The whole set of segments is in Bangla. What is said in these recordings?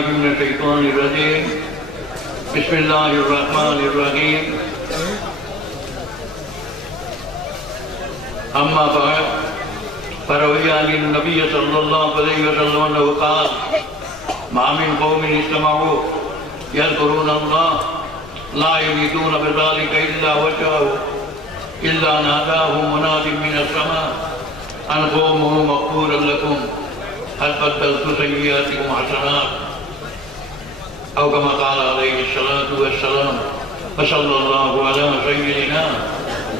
بالله من الشيطان الرجيم بسم الله الرحمن الرحيم أما بعد فروي عن النبي صلى الله عليه وسلم أنه قال ما من قوم اجتمعوا يذكرون الله لا يريدون بذلك إلا وجهه إلا ناداهم مناد من السماء أن قوموا مغفورا لكم هل بدلت سيئاتكم حسنات أو كما قال عليه الصلاة والسلام فصلى الله على سيدنا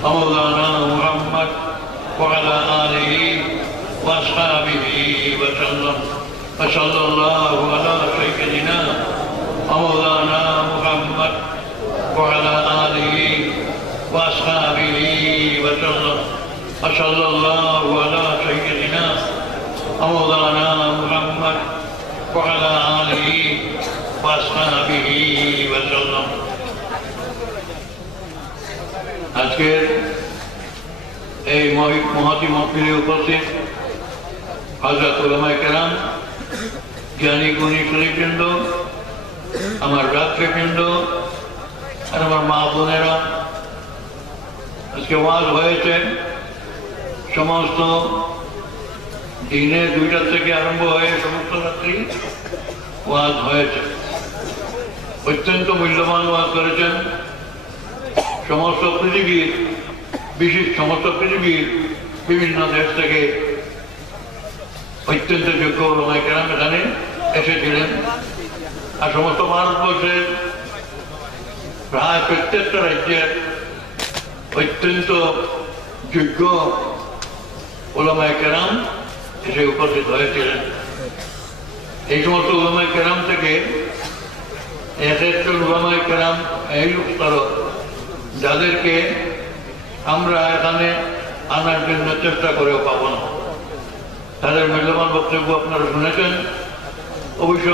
ومولانا محمد وعلى آله وأصحابه وسلم فصلى الله على سيدنا ومولانا محمد وعلى آله وأصحابه وسلم فصلى الله على سيدنا ومولانا محمد وعلى آله وأصحابه وسلم আজকের এই মহতি মহফিলে উপস্থিত হযরত উলামায়ে কেরাম, জ্ঞানী গুণী শরীফবৃন্দ, আমার রাত্রিবৃন্দ আর আমার মা বোনেরা, আজকে ওয়াজ হয়েছে সমস্ত দিনে 2টা থেকে আরম্ভ হয়ে সমস্ত রাত্রি ওয়াজ হয়েছে। অত্যন্ত মূল্যবান ওয়াজ করেছেন সমস্ত পৃথিবীর বিভিন্ন দেশ থেকে অত্যন্ত যোগ্য উলামায়ে কেরাম এখানে এসেছিলেন। আর সমস্ত ভারতবর্ষের প্রায় প্রত্যেকটা রাজ্যের অত্যন্ত যোগ্য উলামায়ে কেরাম এসে উপস্থিত হয়েছিলেন। এই সমস্ত উলামায়ে কেরাম থেকে একজন উলামায়ে কেরাম এই স্তর যাদেরকে আমরা এখানে আনার জন্য চেষ্টা করেও পাবো না। তাদের মূল্যবান বক্তব্য আপনারা শুনেছেন, অবশ্য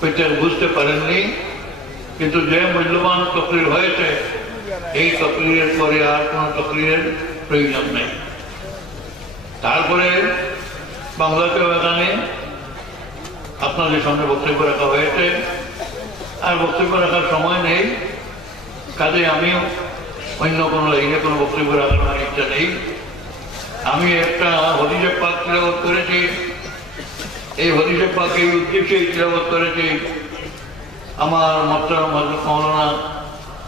প্রত্যেক বুঝতে পারেননি, কিন্তু যে মূল্যবান তকরির হয়েছে এই তকরিরের পরে আর কোন তকরিরের প্রয়োজন নেই। তারপরে বাংলাতেও এখানে আপনাদের সামনে বক্তব্য রাখা হয়েছে, আর বক্তব্য রাখার সময় নেই, কাজে আমিও অন্য কোনো লাইনে কোনো বক্তব্য রাখার আমার ইচ্ছা নেই। আমি একটা হাদিসে পাক তিলাওয়াত করেছি, এই হাদিসে পাক এই উদ্দেশ্যে তিলাওয়াত করেছি। আমার মোহতারাম হযরত মাওলানা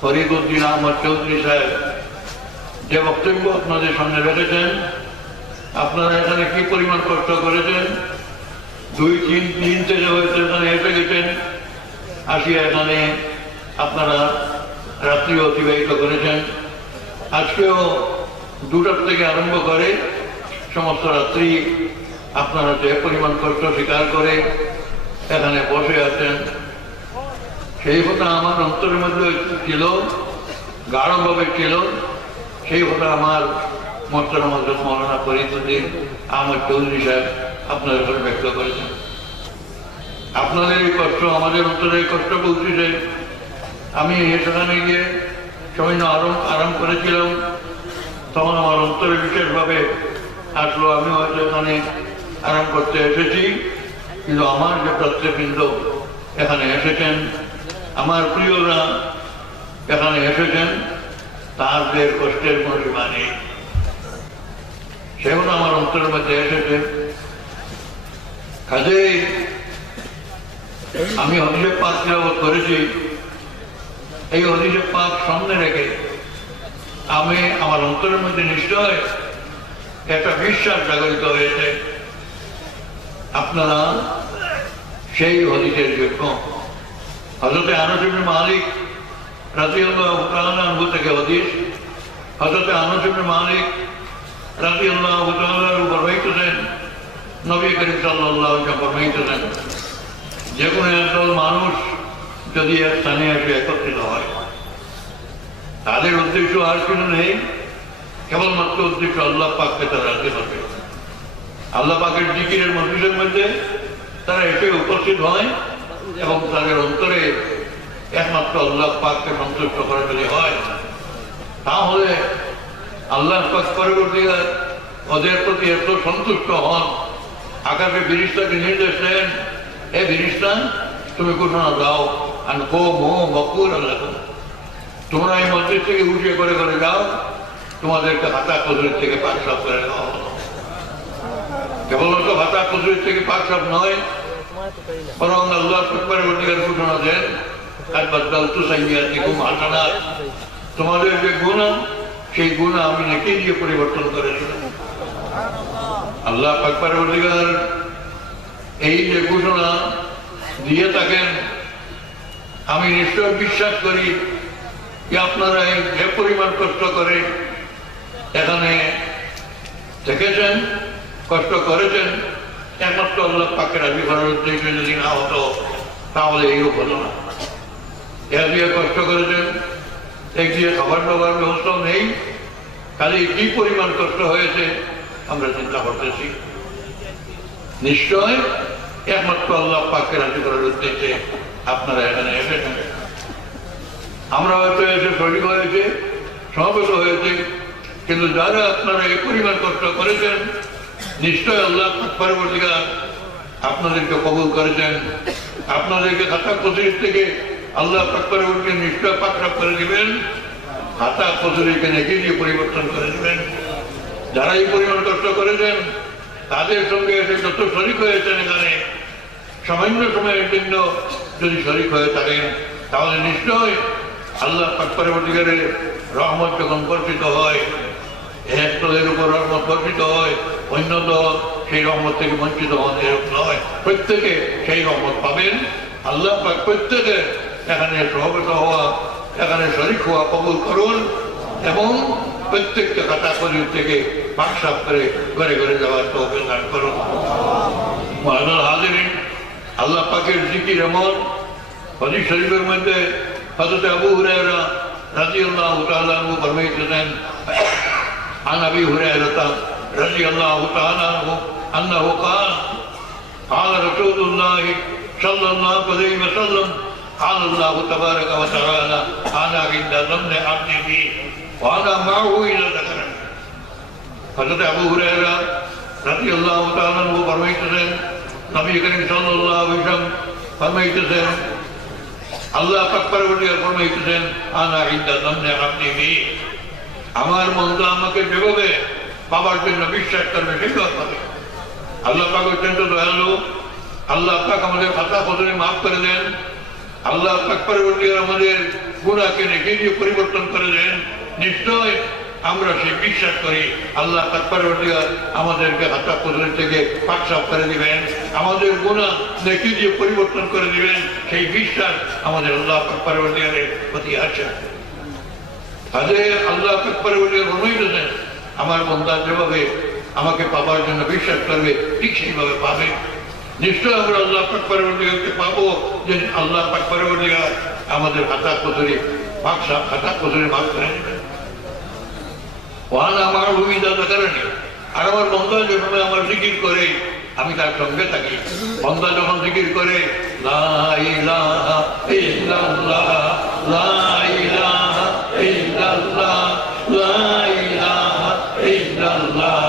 ফরিদউদ্দিন আহমদ চৌধুরী সাহেব যে বক্তব্য আপনাদের সামনে রেখেছেন, আপনারা এখানে কি পরিমাণ কষ্ট করেছেন, 2-3 দিন থেকে হয়তো এখানে এসে গেছেন, আসিয়া এখানে আপনারা রাত্রি অতিবাহিত করেছেন। আজকেও 2টা থেকে আরম্ভ করে সমস্ত রাত্রি আপনারা যে পরিমাণ কষ্ট স্বীকার করে এখানে বসে আছেন, সেই কথা আমার অন্তরের মধ্যে ছিল, গাঢ়ভাবে ছিল। সেই কথা আমার মোহতারাম হযরত মাওলানা ফরিদউদ্দিন আহমদ চৌধুরী সাহেব আপনাদের উপরে ব্যক্ত করেছেন। আপনাদের এই কষ্ট আমাদের অন্তরে এই কষ্ট পৌঁছেছে। আমি সেখানে গিয়ে সামান্য আরাম করেছিলাম, তখন আমার অন্তরে বিশেষভাবে আসলো আমি হয়তো এখানে আরাম করতে এসেছি, কিন্তু আমার যে প্রত্যেকবৃন্দ এখানে এসেছেন, আমার প্রিয়রা এখানে এসেছেন, তাদের কষ্টের কোনো সীমা নেই। সেগুলো আমার অন্তরের মধ্যে এসেছে। কাজেই আমি হাদিসে পাক তিলাওয়াত করেছি, এই হাদিসে পাক সামনে রেখে আমি আমার অন্তরের মধ্যে নিশ্চয় একটা বিশ্বাস জাগরিত হয়েছে আপনারা সেই হাদিসের যোগ্য। হযরতে আনাস ইবনে মালিক রাদিয়াল্লাহু তাআলা আনহু থেকে হাদিস, হযরতে আনাস ইবনে মালিক রাদিয়াল্লাহু তাআলা বর্ণিত, নবী করিম সাল্লাল্লাহু আলাইহি ওয়াসাল্লাম ফরমাইতেছেন, যে কোনো একদল মানুষ যদি এক স্থানে এসে একত্রিত হয়, তাদের উদ্দেশ্য আর কিছু নেই, কেবলমাত্র উদ্দেশ্য আল্লাহ পাককে তারা রাখতে হবে। আল্লাহ পাকের জিকিরের মজলিসের মধ্যে তারা এসে উপস্থিত হয় এবং তাদের অন্তরে একমাত্র আল্লাহ পাককে সন্তুষ্ট করা যদি হয়, তাহলে আল্লাহ পাক পরবর্তীকার ওদের প্রতি এত সন্তুষ্ট হন, আকাশে ফেরেশতাকে নির্দেশ দেন, এ ফেরেশতা তুমি ঘোষণা দাও আর মকুর আল্লাহ তোমরা এই মসজিদ থেকে উঠে করে করে যাও তোমাদেরকে হাতা কচুরির থেকে পাক সাফ করে দেওয়া হলো কেবলমাত্র হাতা কচুরির থেকে পাক সাফ নয় বরং আল্লাহ পরিবারের ঘোষণা দেন আর বাদদাল তো সাইয়াতিকুম হাসানাত তোমাদের যে গুনাহ সেই গুনাহ আমি নেকি দিয়ে পরিবর্তন করে দিলাম আল্লাহ পাক পরবর্তীকার এই যে ঘোষণা দিয়ে থাকেন আমি নিশ্চয় বিশ্বাস করি যে আপনারা যে পরিমাণ কষ্ট করে এখানে থেকেছেন কষ্ট করেছেন একমাত্র আল্লাহ পাকের রাজি করার উদ্দেশ্যে যদি না হতো তাহলে এইও হতো না এর দিয়ে কষ্ট করেছেন একদিকে খাবার দাবার ব্যবস্থাও নেই খালি কি পরিমাণ কষ্ট হয়েছে আমরা চিন্তা করতেছি নিশ্চয় একমাত্র আল্লাহ পাককে রাজি করার উদ্দেশ্যে আপনারা এখানে এসেছেন আমরা হয়তো এসে শরীর হয়েছে সমাবেত হয়েছে কিন্তু যারা আপনারা এই পরিমাণ কষ্ট করেছেন নিশ্চয় আল্লাহ পরবর্তীকার আপনাদেরকে কবুল করেছেন আপনাদেরকে খাতা কচুরির থেকে আল্লাহ পাক পরবর্তী নিশ্চয় পাকড়াপ করে দিবেন খাতা কচুরিকে নেকি দিয়ে পরিবর্তন করে দিবেন যারা এই পরিমাণ কষ্ট করেছেন তাদের সঙ্গে এসে যত শরিক হয়েছেন এখানে সামান্য সময়ের জন্য যদি শরিক হয়ে থাকেন তাহলে নিশ্চয় আল্লাহ পাক পরবর্তীকারের রহমত যখন বর্ষিত হয় এক দলের উপর রহমত বর্ষিত হয় অন্য দল সেই রহমত থেকে বঞ্চিত হন এরকম নয় প্রত্যেকে সেই রহমত পাবেন আল্লাহ পাক প্রত্যেকে এখানে সহবেত হওয়া এখানে শরিক হওয়া কবুল করুন এবং প্রত্যেকটা খাতা কলির থেকে পাক সাফ করে ঘরে ঘরে যাওয়ার তৌফিক দান করুন মহানুল হাজিরিন আল্লাহ পাকের জিকির এমন হাদিস শরীফের মধ্যে হযরত আবু হুরায়রা রাদিয়াল্লাহু তাআলা আনহু ফরমাইতেছেন عن ابي هريره رضي الله تعالى عنه انه قال قال رسول الله صلى الله عليه وسلم قال الله تبارك وتعالى انا عند ظن عبدي بي وانا معه الى ذكرني حضرت ابو هريره رضي الله تعالى عنه ফরমাইতেছেন নবী করিম সাল্লাল্লাহু আলাইহি ওয়াসাল্লাম ফরমাইতেছেন আল্লাহ পাক পরবর্তীকার ফরমাইতেছেন আনা ইনদা যান্নি আবদি বি আমার মনটা আমাকে যেভাবে পাবার জন্য বিশ্বাস করবে সেইভাবে পাবে আল্লাহ পাক অত্যন্ত দয়ালু আল্লাহ পাক আমাদের খাতা কচুরি মাফ করে দেন আল্লাহ পাক পরবর্তীকার আমাদের গুনাহকে নেকি দিয়ে পরিবর্তন করে দেন নিশ্চয় আমরা সেই বিশ্বাস করি আল্লাহ পাক পরবর্তীকার আমাদেরকে খাতা কচুরি থেকে পাক সাফ করে দিবেন আমাদের গুনাহ নেকি দিয়ে পরিবর্তন করে দিবেন সেই বিশ্বাস আমাদের আল্লাহ পাক পরবর্তীকারের প্রতি আছে আজে আল্লাহ পাক পরবর্তীকার ফরমাইতেছেন আমার বান্দা যেভাবে আমাকে পাবার জন্য বিশ্বাস করবে ঠিক সেইভাবে পাবে নিশ্চয় আমরা আল্লাহ পাক পরবর্তীকারকে পাবো যে আল্লাহ পাক পরবর্তীকার আমাদের খাতা কচুরি পাক সাফ খাতা কচুরি মাফ করে দেবেন ওয়ান আমার ভূমিকা করেনি আর আমার বান্দা যখন আমার জিকির করে আমি তার সঙ্গে থাকি বান্দা যখন জিকির করে লা ইলাহা ইল্লাল্লাহ লা ইলাহা ইল্লাল্লাহ লা ইলাহা ইল্লাল্লাহ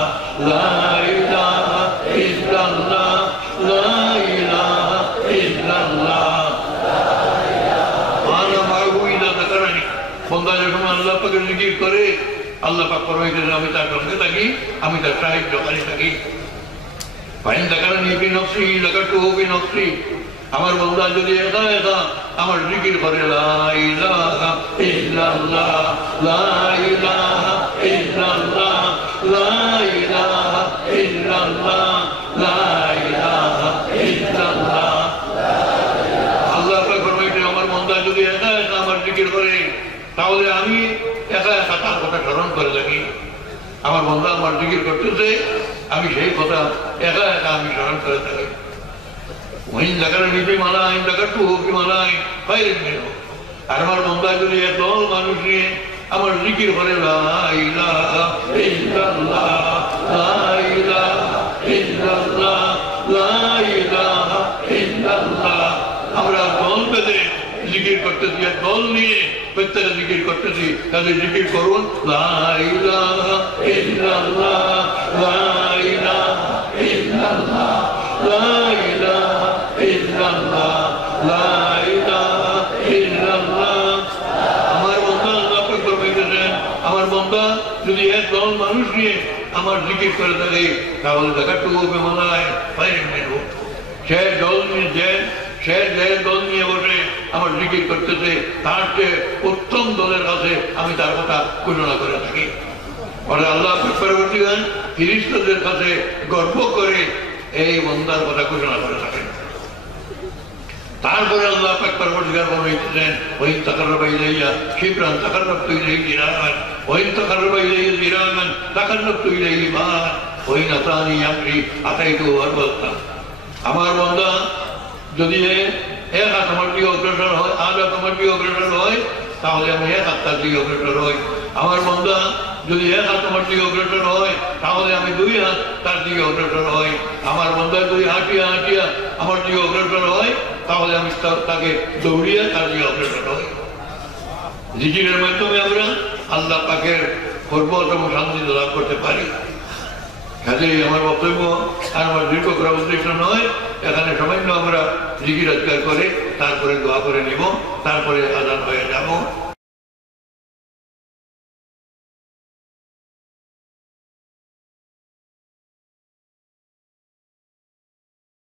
লা ইলাহা ইল্লাল্লাহ লা ইলাহা ইল্লাল্লাহ ওয়ান আমার ভূমিকা করেনি বান্দা যখন আল্লাহ পাকের জিকির করে আল্লাহ পাক ফরমাইতেছেন আমি তার সঙ্গে থাকি আমি তার সাহায্যকারী থাকি ফাইন যাকারানি বিনফসি যাকারতুহু বিনফসি আমার বান্দা যদি একা একা আমার জিকির করে লা ইলাহা ইল্লাল্লাহ লা ইলাহা ইল্লাল্লাহ লা ইলাহা ইল্লাল্লাহ লা ইলাহা ইল্লাল্লাহ আল্লাহ পাক ফরমাইতেছেন আমার বান্দা যদি একা একা আমার জিকির করে তাহলে আমি একা একা তার কথা স্মরণ করে থাকি আমার বান্দা আমার জিকির করতেছে আমি সেই কথা একা একা আমি স্মরণ করে থাকি ওই জায়গার নিজে মালাই জায়গার টু হোক মালাই বাইরে মেয়ে হোক আর আমার বান্দা যদি একদল মানুষ নিয়ে আমার জিকির করে লা ইলাহা ইল্লাল্লাহ লা ইলাহা ইল্লাল্লাহ লা ইলাহা ইল্লাল্লাহ আমরা দল বেঁধে জিকির করতেছি এক দল নিয়ে প্রত্যেকে জিকির করতেছি তাহলে জিকির করুন লা ইলাহা ইল্লাল্লাহ লা ইলাহা ইল্লাল্লাহ লা ইলাহা ইল্লাল্লাহ লা ইলাহা ইল্লাল্লাহ। আমার বন্ধা আল্লাহ পাক ফরমাইতেছেন, আমার বন্ধা যদি একদল মানুষ নিয়ে আমার জিকির করে থাকে তাহলে দেখাটুকু বেমানায় বাইরে মেরব। সে দল নিয়ে বসে আমার জিকির করতেছে, তার চেয়ে উত্তম দলের কাছে আমি তার কথা ঘোষণা করে থাকি। পরে আল্লাহ পরবর্তীকাল ফিরিস্তাদের কাছে গর্ব করে এই বন্দার কথা ঘোষণা করে থাকেন। তারপরে আল্লাহ পাক পরবর্তীকাল বলেছেন, ওই তাকাররাবা ইলাইয়া শিবরান তাকাররাবতু ইলাইহি জিরামান, ওই তাকাররাবা ইলাইহি জিরামান তাকাররাবতু ইলাইহি মান, ওই নাতানি আমরি আতাইতু আরবাতা। আমার বান্দা যদি এক হাত আমার দিকে অগ্রসর হয়, আজ তোমার দিকে অগ্রসর হয়, তাহলে আমি এক হাত তার দিকে অগ্রসর হই। আমার বান্দা যদি এক হাত আমার দিকে অগ্রসর হয়, তাহলে আমি দুই হাত তার দিকে অগ্রসর হই। আমার বান্দা যদি হাঁটিয়া আমার দিকে অগ্রসর হয়, তাহলে আমি তাকে দৌড়িয়ে তার দিকে অগ্রসর হই। জিকিরের মাধ্যমে আমরা আল্লাহ পাকের পর্বত এবং শান্তি লাভ করতে পারি। কাজেই আমার বক্তব্য আর আমার দীর্ঘ করার উদ্দেশ্য নয়, এখানে সামান্য আমরা জিকির আজকার করে তারপরে দোয়া করে নিব, তারপরে আজান হয়ে যাব।